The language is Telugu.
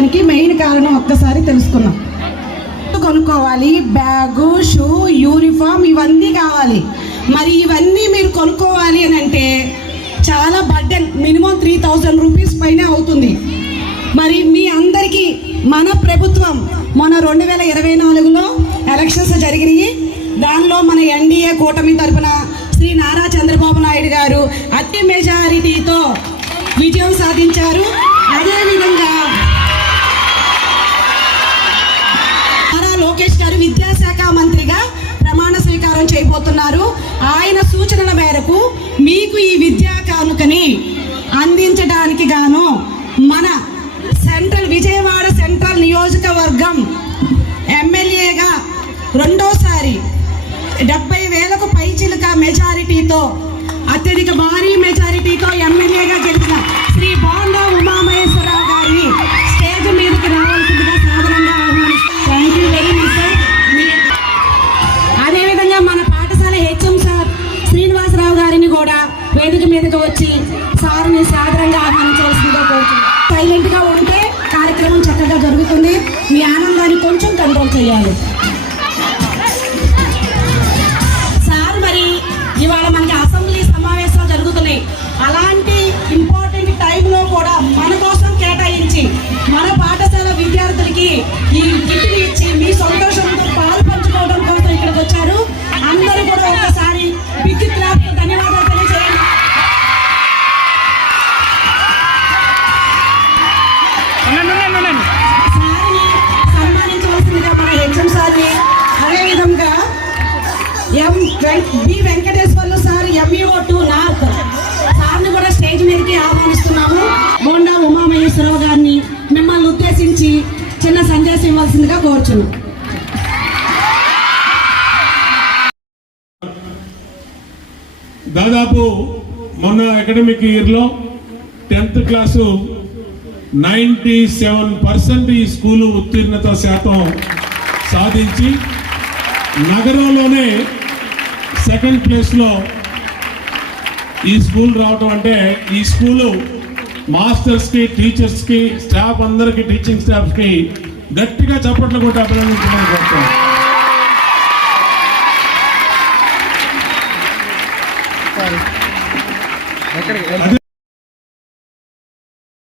రావడానికి మెయిన్ కారణం ఒక్కసారి తెలుసుకున్నాం. కొనుక్కోవాలి, బ్యాగు, షూ, యూనిఫామ్ ఇవన్నీ కావాలి. మరి ఇవన్నీ మీరు కొనుక్కోవాలి అని అంటే చాలా బర్డెన్, మినిమం 3000 రూపీస్ పైన అవుతుంది. మరి మీ అందరికీ మన ప్రభుత్వం మన 2024లో ఎలక్షన్స్ జరిగినాయి. దానిలో మన ఎన్డీఏ కూటమి తరఫున శ్రీ నారా చంద్రబాబు నాయుడు గారు అతి మెజారిటీతో విజయం సాధించారు. అదేవిధంగా నారా లోకేష్ గారు విద్యాశాఖ మంత్రిగా ప్రమాణ స్వీకారం చేయబోతున్నారు. ఆయన సూచనల మేరకు మీకు ఈ విద్యా కానుకని అందించడానికి గాను మన విజయవాడ సెంట్రల్ నియోజకవర్గం ఎమ్మెల్యేగా రెండోసారి 70,000కు పైచిలుక మెజారిటీతో, అత్యధిక భారీ మెజారిటీతో ఎమ్మెల్యేగా గెలిచిన శ్రీ బోండా ఉమామహేశ్వరరావు గారిని స్టేజ్ మీదకి రావాల్సిందిగా సాధారణంగా ఆహ్వానిస్తున్నాను. Thank you very much sir. అదేవిధంగా మన పాఠశాల హెచ్ఎం సార్ శ్రీనివాసరావు గారిని కూడా వేదిక మీదకి వచ్చి సార్ని సాధారణంగా ఆహ్వానించవలసిందిగా కోరుతున్నాను. సైలెంట్గా ఉంటే కార్యక్రమం చక్కగా జరుగుతుంది. మీ ఆనందాన్ని కొంచెం కంట్రోల్ చేయాలి సార్. మరి ఇవాళ మనకి అసెంబ్లీ సమావేశాలు జరుగుతున్నాయి. అలాంటి ఇంపార్టెంట్ టైంలో కూడా మన కోసం కేటాయించి మన పాఠశాల విద్యార్థులకి ఈ గిఫ్ట్ ఇచ్చి మీ సంతోషంతో పాలు పంచుకోవడం కోసం ఇక్కడికి వచ్చారు. అందరూ కూడా ఒకసారి బిగ్ క్లాప్ ధన్యవాదాలు తెలియజేయండి. సార్ని సన్మానించవలసిందిగా మన హెచ్ఎం సార్ని, అదేవిధంగా B Venkateswarlu sir MUO2 north సార్ని కూడా స్టేజ్ మీదకి ఆహ్వానిస్తున్నాము. బోండా ఉమామహేశ్వరరావు గారిని మిమ్మల్ని ఉద్దేశించి చిన్న సందేశం ఇవ్వాల్సిందిగా కోరుచున్నాం. దాదాపు మొన్న అకాడమిక్ ఇయర్లో 10th క్లాసు 97% ఈ స్కూలు ఉత్తీర్ణత శాతం సాధించి నగరంలోనే 2nd ప్లేస్లో ఈ స్కూల్ రావడం అంటే ఈ స్కూలు మాస్టర్స్కి, టీచర్స్కి, స్టాఫ్ అందరికీ, టీచింగ్ స్టాఫ్కి గట్టిగా చప్పట్లు కొట్టి అభినందించడానికి వస్తాం.